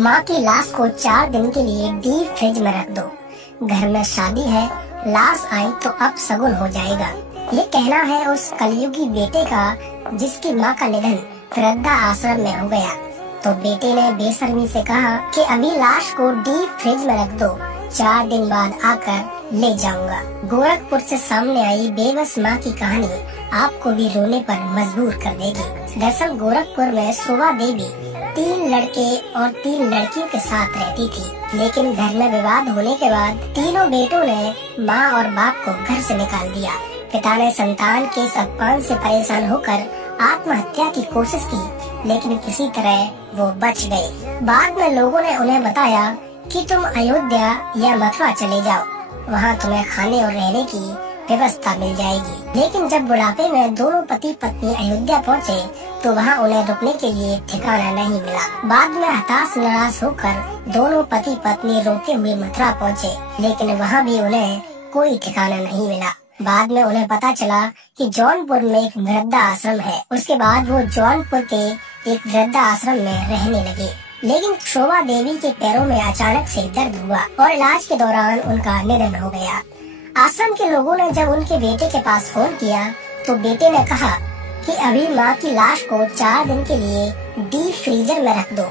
माँ की लाश को 4 दिन के लिए डीप फ्रिज में रख दो। घर में शादी है, लाश आई तो अब सगुन हो जाएगा। ये कहना है उस कलयुगी बेटे का जिसकी माँ का निधन वृद्धा आश्रम में हो गया। तो बेटे ने बेशर्मी से कहा कि अभी लाश को डीप फ्रिज में रख दो, 4 दिन बाद आकर ले जाऊंगा। गोरखपुर से सामने आई बेबस माँ की कहानी आपको भी रोने पर मजबूर कर देगी। दरअसल गोरखपुर में शोभा देवी 3 लड़के और 3 लड़कियों के साथ रहती थी, लेकिन घर में विवाद होने के बाद तीनों बेटों ने माँ और बाप को घर से निकाल दिया। पिता ने संतान के अपमान से परेशान होकर आत्महत्या की कोशिश की, लेकिन किसी तरह वो बच गए। बाद में लोगों ने उन्हें बताया कि तुम अयोध्या या मथुरा चले जाओ, वहाँ तुम्हें खाने और रहने की व्यवस्था मिल जाएगी। लेकिन जब बुढ़ापे में दोनों पति पत्नी अयोध्या पहुँचे तो वहाँ उन्हें रुकने के लिए ठिकाना नहीं मिला। बाद में हताश निराश होकर दोनों पति पत्नी रोते हुए मथुरा पहुँचे, लेकिन वहाँ भी उन्हें कोई ठिकाना नहीं मिला। बाद में उन्हें पता चला कि जौनपुर में एक वृद्धा आश्रम है। उसके बाद वो जौनपुर के एक वृद्धा आश्रम में रहने लगे, लेकिन शोभा देवी के पैरों में अचानक से दर्द हुआ और इलाज के दौरान उनका निधन हो गया। आश्रम के लोगों ने जब उनके बेटे के पास फोन किया तो बेटे ने कहा कि अभी माँ की लाश को 4 दिन के लिए डीप फ्रीजर में रख दो,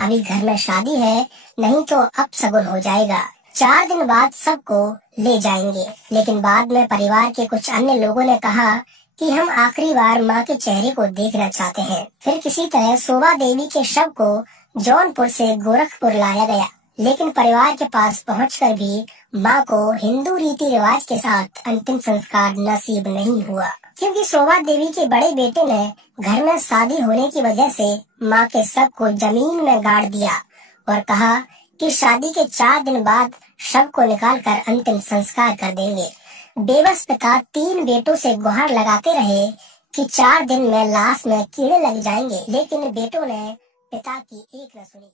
अभी घर में शादी है, नहीं तो अब सगुन हो जाएगा। 4 दिन बाद सबको ले जाएंगे। लेकिन बाद में परिवार के कुछ अन्य लोगों ने कहा कि हम आखिरी बार माँ के चेहरे को देखना चाहते हैं। फिर किसी तरह शोभा देवी के शव को जौनपुर से गोरखपुर लाया गया, लेकिन परिवार के पास पहुंचकर भी माँ को हिंदू रीति रिवाज के साथ अंतिम संस्कार नसीब नहीं हुआ, क्योंकि शोभा देवी के बड़े बेटे ने घर में शादी होने की वजह से माँ के शव को जमीन में गाड़ दिया और कहा कि शादी के 4 दिन बाद शव को निकालकर अंतिम संस्कार कर देंगे। बेबस पिता 3 बेटों से गुहार लगाते रहे कि 4 दिन में लाश में कीड़े लग जाएंगे, लेकिन बेटों ने पिता की एक न सुनी।